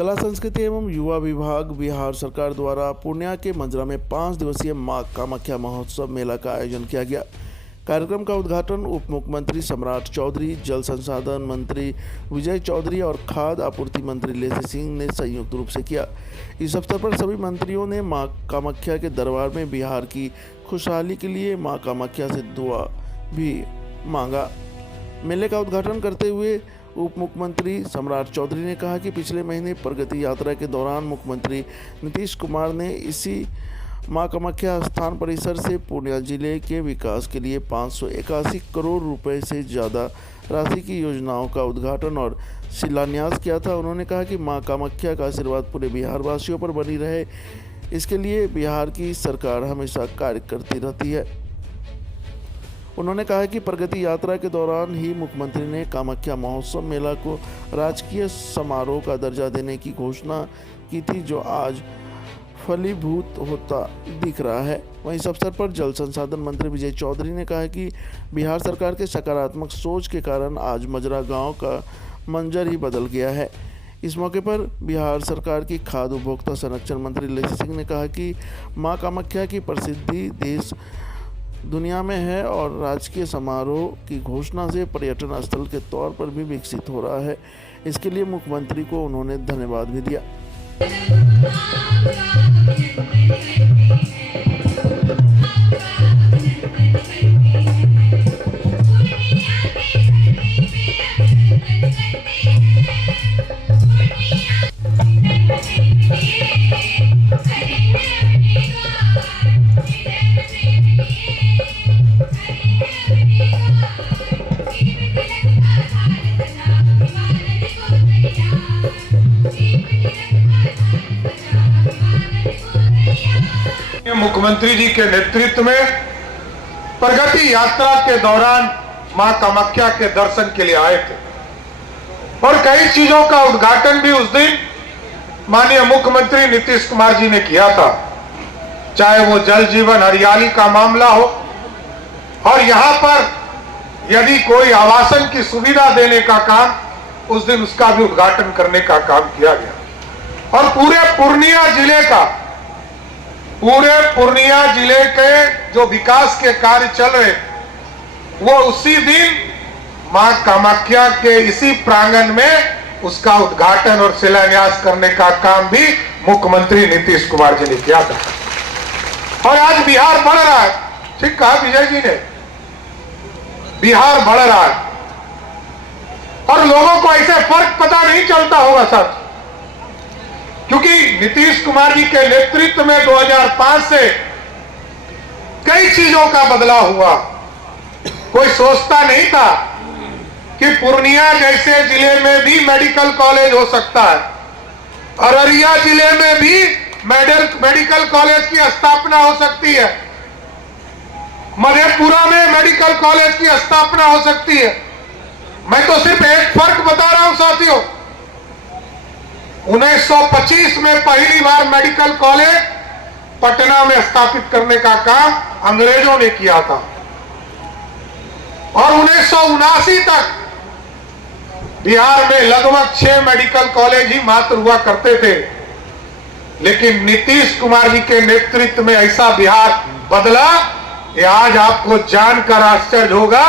कला संस्कृति एवं युवा विभाग बिहार सरकार द्वारा पूर्णिया के मंजरा में 5 दिवसीय मां कामाख्या महोत्सव मेला का आयोजन किया गया। कार्यक्रम का उद्घाटन उप मुख्यमंत्री सम्राट चौधरी, जल संसाधन मंत्री विजय चौधरी और खाद्य आपूर्ति मंत्री लेसी सिंह ने संयुक्त रूप से किया। इस अवसर पर सभी मंत्रियों ने मां कामाख्या के दरबार में बिहार की खुशहाली के लिए मां कामाख्या से दुआ भी मांगा। मेले का उद्घाटन करते हुए उप मुख्यमंत्री सम्राट चौधरी ने कहा कि पिछले महीने प्रगति यात्रा के दौरान मुख्यमंत्री नीतीश कुमार ने इसी मां कामाख्या स्थान परिसर से पूर्णिया जिले के विकास के लिए 581 करोड़ रुपए से ज़्यादा राशि की योजनाओं का उद्घाटन और शिलान्यास किया था। उन्होंने कहा कि मां कामाख्या का आशीर्वाद पूरे बिहार वासियों पर बनी रहे, इसके लिए बिहार की सरकार हमेशा कार्य करती रहती है। उन्होंने कहा कि प्रगति यात्रा के दौरान ही मुख्यमंत्री ने कामाख्या महोत्सव मेला को राजकीय समारोह का दर्जा देने की घोषणा की थी, जो आज फलीभूत होता दिख रहा है। वहीं इस अवसर पर जल संसाधन मंत्री विजय चौधरी ने कहा कि बिहार सरकार के सकारात्मक सोच के कारण आज मजरा गांव का मंजर ही बदल गया है। इस मौके पर बिहार सरकार की खाद्य उपभोक्ता संरक्षण मंत्री लेसी सिंह ने कहा कि मां कामाख्या की प्रसिद्धि देश दुनिया में है और राजकीय समारोह की घोषणा से पर्यटन स्थल के तौर पर भी विकसित हो रहा है। इसके लिए मुख्यमंत्री को उन्होंने धन्यवाद भी दिया। मुख्यमंत्री जी के नेतृत्व में प्रगति यात्रा के दौरान मां कामाख्या के दर्शन के लिए आए थे और कई चीजों का उद्घाटन भी उस दिन माननीय मुख्यमंत्री नीतीश कुमार जी ने किया था, चाहे वो जल जीवन हरियाली का मामला हो और यहां पर यदि कोई आवासन की सुविधा देने का काम उस दिन उसका भी उद्घाटन करने का काम किया गया। और पूरे पूर्णिया जिले के जो विकास के कार्य चल रहे वो उसी दिन मां कामाख्या के इसी प्रांगण में उसका उद्घाटन और शिलान्यास करने का काम भी मुख्यमंत्री नीतीश कुमार जी ने किया था। और आज बिहार बढ़ रहा है, ठीक कहा विजय जी ने, बिहार बढ़ रहा है और लोगों को ऐसे फर्क पता नहीं चलता होगा सर, क्योंकि नीतीश कुमार जी के नेतृत्व में 2005 से कई चीजों का बदलाव हुआ। कोई सोचता नहीं था कि पूर्णिया जैसे जिले में भी मेडिकल कॉलेज हो सकता है, अररिया जिले में भी मेडिकल कॉलेज की स्थापना हो सकती है, मधेपुरा में मेडिकल कॉलेज की स्थापना हो सकती है। मैं तो सिर्फ एक फर्क बता रहा हूं साथियों, 1925 में पहली बार मेडिकल कॉलेज पटना में स्थापित करने का काम अंग्रेजों ने किया था और 1979 तक बिहार में लगभग 6 मेडिकल कॉलेज ही मात्र हुआ करते थे। लेकिन नीतीश कुमार जी के नेतृत्व में ऐसा बिहार बदला, ये आज आपको जानकर आश्चर्य होगा।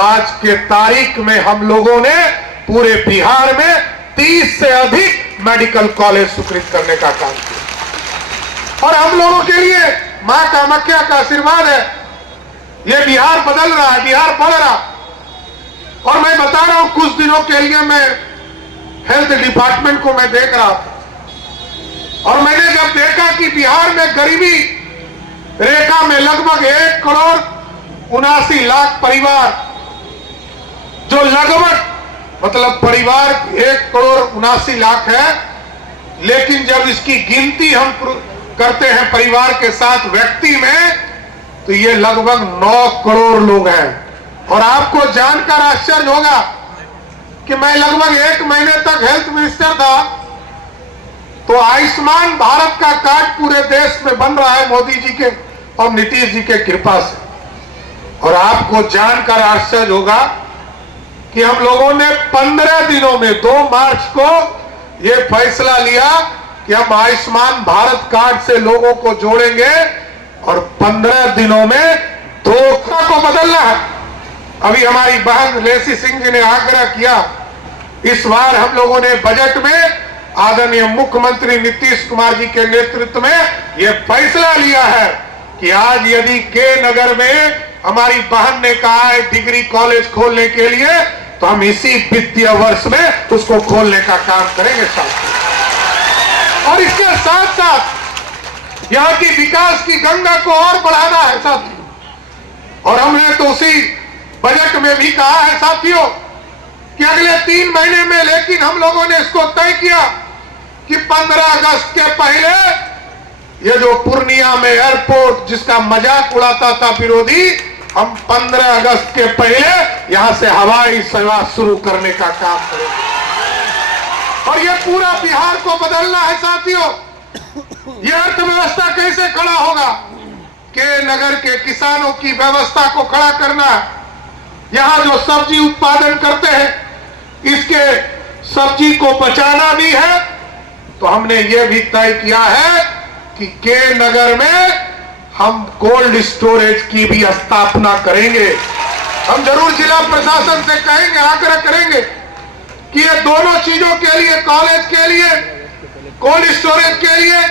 आज के तारीख में हम लोगों ने पूरे बिहार में 30 से अधिक मेडिकल कॉलेज स्वीकृत करने का काम किया और हम लोगों के लिए मां कामाख्या का आशीर्वाद है। ये बिहार बदल रहा है, बिहार बढ़ रहा। और मैं बता रहा हूं, कुछ दिनों के लिए मैं हेल्थ डिपार्टमेंट को मैं देख रहा था और मैंने जब देखा कि बिहार में गरीबी रेखा में लगभग 1,79,00,000 परिवार, जो लगभग मतलब परिवार 1,79,00,000 है, लेकिन जब इसकी गिनती हम करते हैं परिवार के साथ व्यक्ति में तो ये लगभग 9 करोड़ लोग हैं। और आपको जानकर आश्चर्य होगा कि मैं लगभग 1 महीने तक हेल्थ मिनिस्टर था, तो आयुष्मान भारत का कार्ड पूरे देश में बन रहा है मोदी जी के और नीतीश जी के कृपा से। और आपको जानकर आश्चर्य होगा कि हम लोगों ने 15 दिनों में 2 मार्च को ये फैसला लिया कि हम आयुष्मान भारत कार्ड से लोगों को जोड़ेंगे और 15 दिनों में धोखा को बदलना है। अभी हमारी बहन लेसी सिंह जी ने आग्रह किया, इस बार हम लोगों ने बजट में आदरणीय मुख्यमंत्री नीतीश कुमार जी के नेतृत्व में यह फैसला लिया है कि आज यदि के नगर में हमारी बहन ने कहा है डिग्री कॉलेज खोलने के लिए, तो हम इसी वित्तीय वर्ष में उसको खोलने का काम करेंगे साथियों। और इसके साथ साथ यहाँ की विकास की गंगा को और बढ़ाना है साथियों। और हमने तो उसी बजट में भी कहा है साथियों कि अगले 3 महीने में, लेकिन हम लोगों ने इसको तय किया कि 15 अगस्त के पहले ये जो पूर्णिया में एयरपोर्ट जिसका मजाक उड़ाता था विरोधी, हम 15 अगस्त के पहले यहां से हवाई सेवा शुरू करने का काम करेंगे। और ये पूरा बिहार को बदलना है साथियों। ये अर्थव्यवस्था कैसे खड़ा होगा? के नगर के किसानों की व्यवस्था को खड़ा करना है। यहां जो सब्जी उत्पादन करते हैं इसके सब्जी को बचाना भी है। तो हमने ये भी तय किया है कि के नगर में हम कोल्ड स्टोरेज की भी स्थापना करेंगे। हम जरूर जिला प्रशासन से कहेंगे, आग्रह करेंगे कि ये दोनों चीजों के लिए, कॉलेज के लिए, कोल्ड स्टोरेज के लिए,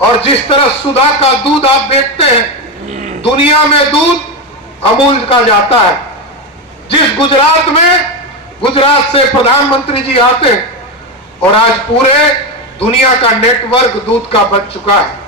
और जिस तरह सुधा का दूध आप देखते हैं, दुनिया में दूध अमूल का जाता है। जिस गुजरात में, गुजरात से प्रधानमंत्री जी आते हैं और आज पूरे दुनिया का नेटवर्क दूध का बन चुका है।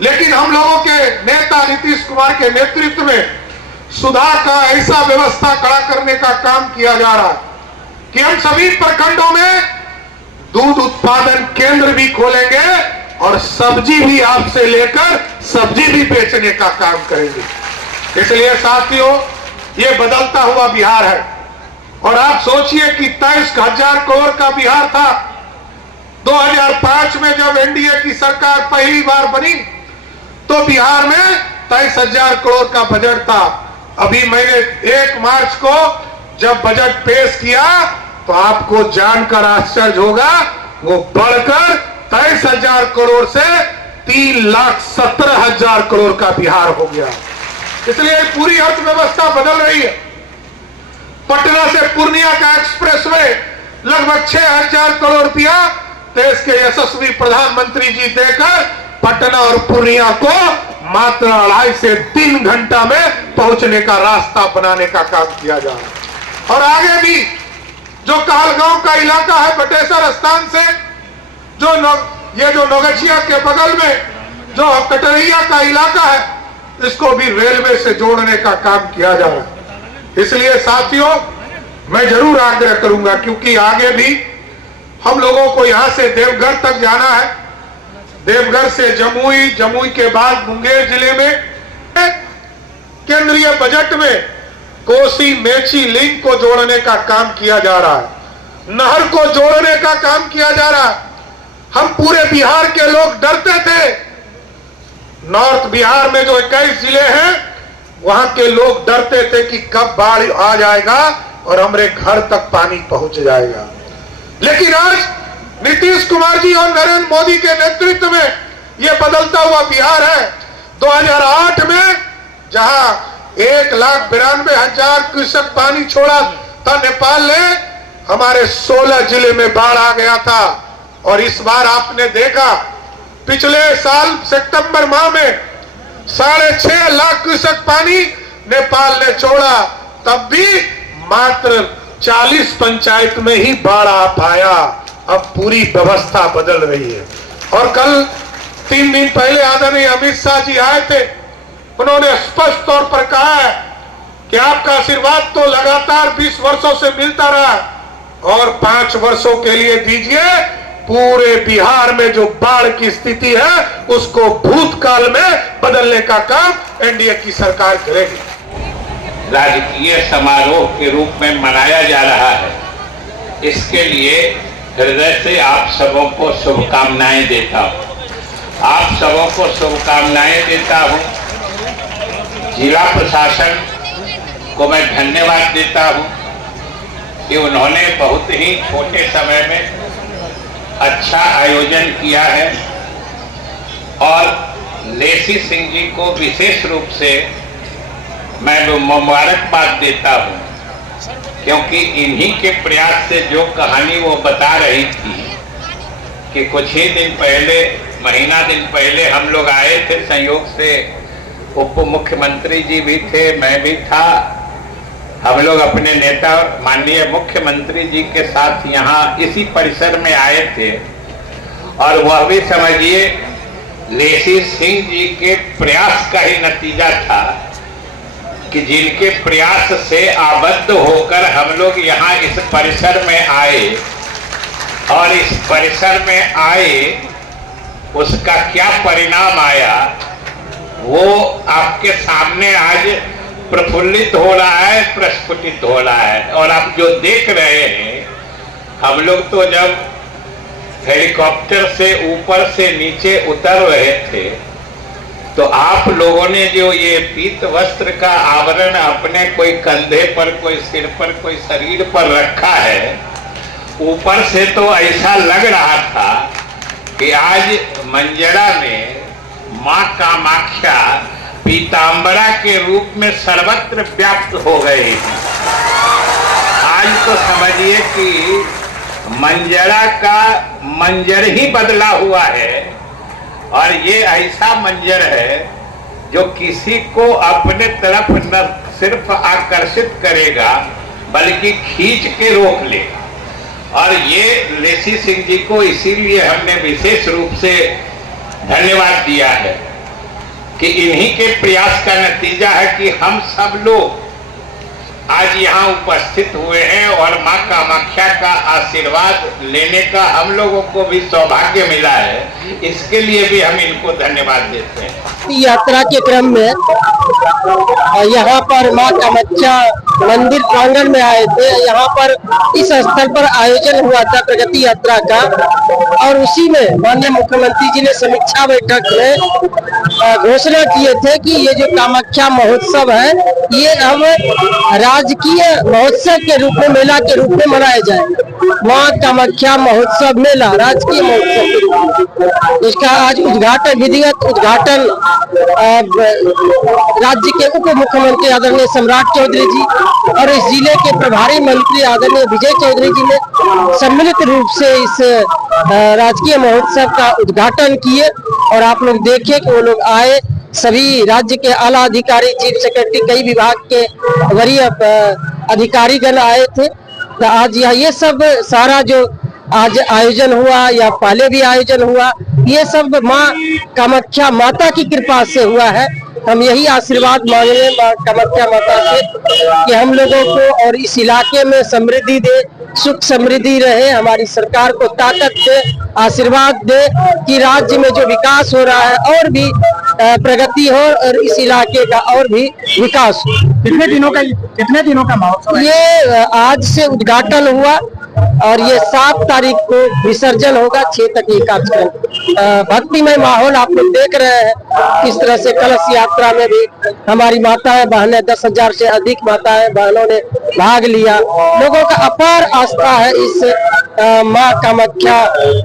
लेकिन हम लोगों के नेता नीतीश कुमार के नेतृत्व में सुधा का ऐसा व्यवस्था खड़ा करने का काम किया जा रहा है कि हम सभी प्रखंडों में दूध उत्पादन केंद्र भी खोलेंगे और सब्जी भी आपसे लेकर सब्जी भी बेचने का काम करेंगे। इसलिए साथियों, ये बदलता हुआ बिहार है। और आप सोचिए कि 23,000 करोड़ का बिहार था 2005 में जब एनडीए की सरकार पहली बार बनी, तो बिहार में 23,000 करोड़ का बजट था। अभी मैंने 1 मार्च को जब बजट पेश किया तो आपको जानकर आश्चर्य होगा, वो बढ़कर 23,000 करोड़ से 3,17,000 करोड़ का बिहार हो गया। इसलिए पूरी अर्थव्यवस्था बदल रही है। पटना से पूर्णिया का एक्सप्रेस वे लगभग 6,000 करोड़ रुपया देश के यशस्वी प्रधानमंत्री जी देकर पटना और पूर्णिया को मात्र 2.5 से 3 घंटा में पहुंचने का रास्ता बनाने का काम किया जा रहा है। और आगे भी जो कहलगांव का इलाका है बटेश्वर स्थान से, ये जो नौगछिया के बगल में जो कटरिया का इलाका है, इसको भी रेलवे से जोड़ने का काम किया जा रहा है। इसलिए साथियों, मैं जरूर आग्रह करूंगा, क्योंकि आगे भी हम लोगों को यहां से देवघर तक जाना है, देवघर से जमुई, जमुई के बाद मुंगेर जिले में केंद्रीय बजट में कोसी मेची लिंक को जोड़ने का काम किया जा रहा है, नहर को जोड़ने का काम किया जा रहा है। हम पूरे बिहार के लोग डरते थे, नॉर्थ बिहार में जो 21 जिले हैं वहां के लोग डरते थे कि कब बाढ़ आ जाएगा और हमारे घर तक पानी पहुंच जाएगा। लेकिन आज नीतीश कुमार जी और नरेंद्र मोदी के नेतृत्व में यह बदलता हुआ बिहार है। 2008 में जहां 1,92,000 क्यूसेक पानी छोड़ा था नेपाल ने, हमारे 16 जिले में बाढ़ आ गया था। और इस बार आपने देखा पिछले साल सितंबर माह में 6.5 लाख क्यूसेक पानी नेपाल ने छोड़ा, तब भी मात्र 40 पंचायत में ही बाढ़ आ पाया। अब पूरी व्यवस्था बदल रही है। और कल 3 दिन पहले आदरणीय अमित शाह जी आए थे, उन्होंने स्पष्ट तौर पर कहा है कि आपका आशीर्वाद तो लगातार 20 वर्षों से मिलता रहा और 5 वर्षों के लिए दीजिए। पूरे बिहार में जो बाढ़ की स्थिति है उसको भूतकाल में बदलने का काम एनडीए की सरकार करेगी। राजकीय समारोह के रूप में मनाया जा रहा है, इसके लिए हृदय से आप सबों को शुभकामनाएं देता हूं। आप सबों को शुभकामनाएं देता हूं। जिला प्रशासन को मैं धन्यवाद देता हूं कि उन्होंने बहुत ही छोटे समय में अच्छा आयोजन किया है और लेसी सिंह जी को विशेष रूप से मैं मुबारकबाद देता हूं, क्योंकि इन्हीं के प्रयास से जो कहानी वो बता रही थी कि कुछ ही दिन पहले, महीना दिन पहले हम लोग आए थे, संयोग से उप मुख्यमंत्री जी भी थे, मैं भी था, हम लोग अपने नेता माननीय मुख्यमंत्री जी के साथ यहाँ इसी परिसर में आए थे और वह भी समझिए लेसी सिंह जी के प्रयास का ही नतीजा था कि जिनके प्रयास से आबद्ध होकर हम लोग यहाँ इस परिसर में आए और इस परिसर में आए उसका क्या परिणाम आया वो आपके सामने आज प्रफुल्लित हो रहा है, प्रस्फुटित हो रहा है। और आप जो देख रहे हैं, हम लोग तो जब हेलीकॉप्टर से ऊपर से नीचे उतर रहे थे तो आप लोगों ने जो ये पीत वस्त्र का आवरण अपने कोई कंधे पर, कोई सिर पर, कोई शरीर पर रखा है, ऊपर से तो ऐसा लग रहा था कि आज मंजरा में माँ कामाख्या पीतांबरा के रूप में सर्वत्र व्याप्त हो गई। आज तो समझिए कि मंजरा का मंजर ही बदला हुआ है और ये ऐसा मंजर है जो किसी को अपने तरफ न सिर्फ आकर्षित करेगा बल्कि खींच के रोक लेगा। और ये लेसी सिंह जी को इसीलिए हमने विशेष रूप से धन्यवाद दिया है कि इन्हीं के प्रयास का नतीजा है कि हम सब लोग आज यहाँ उपस्थित हुए हैं और माँ कामाख्या का आशीर्वाद लेने का हम लोगों को भी सौभाग्य मिला है। इसके लिए भी हम इनको धन्यवाद देते हैं। यात्रा के क्रम में यहाँ पर माँ कामाख्या मंदिर प्रांगण में आए थे। यहाँ पर इस स्थल पर आयोजन हुआ था प्रगति यात्रा का और उसी में माननीय मुख्यमंत्री जी ने समीक्षा बैठक में घोषणा किए थे कि ये जो कामाख्या महोत्सव है ये अब राजकीय महोत्सव के रूप में, मेला के रूप में मनाया जाए। माँ कामाख्या महोत्सव मेला राजकीय महोत्सव के रूप में इसका आज उद्घाटन, विधिवत उद्घाटन राज्य के उप मुख्यमंत्री आदरणीय सम्राट चौधरी जी और इस जिले के प्रभारी मंत्री आदरणीय विजय चौधरी जी ने सम्मिलित रूप से इस राजकीय महोत्सव का उद्घाटन किए। और आप लोग देखें कि वो लोग आए, सभी राज्य के आला अधिकारी, चीफ सेक्रेटरी, कई विभाग के वरीय अधिकारीगण आए थे। तो आज ये सब सारा जो आज आयोजन हुआ या पहले भी आयोजन हुआ, ये सब माँ कामाख्या माता की कृपा से हुआ है। हम यही आशीर्वाद मांग रहे हैं माँ कामाख्या माता से कि हम लोगों को और इस इलाके में समृद्धि दे, सुख समृद्धि रहे, हमारी सरकार को ताकत दे, आशीर्वाद दे कि राज्य में जो विकास हो रहा है और भी प्रगति हो और इस इलाके का और भी विकास हो। कितने दिनों का महोत्सव है? ये आज से उद्घाटन हुआ और ये 7 तारीख को विसर्जन होगा। 6 तक ये कार्यक्रम भक्तिमय माहौल आप लोग देख रहे हैं। किस तरह से कलश यात्रा में भी हमारी माताएं बहनें, 10,000 से अधिक माताएं बहनों ने भाग लिया। लोगों का अपार आस्था है इस माँ कामाख्या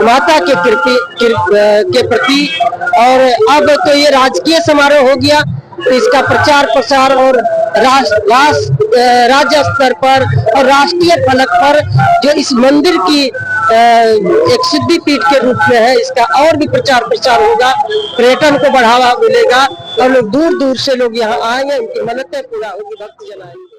माता के प्रति। और अब तो ये राजकीय समारोह हो गया, तो इसका प्रचार प्रसार और राज्य स्तर पर और राष्ट्रीय फलक पर जो इस मंदिर की एक सिद्धि पीठ के रूप में है, इसका और भी प्रचार प्रसार होगा, पर्यटन को बढ़ावा मिलेगा और लोग दूर दूर से लोग यहाँ आएंगे, उनकी मन्नतें पूरा होगी, भक्त जन आएंगे।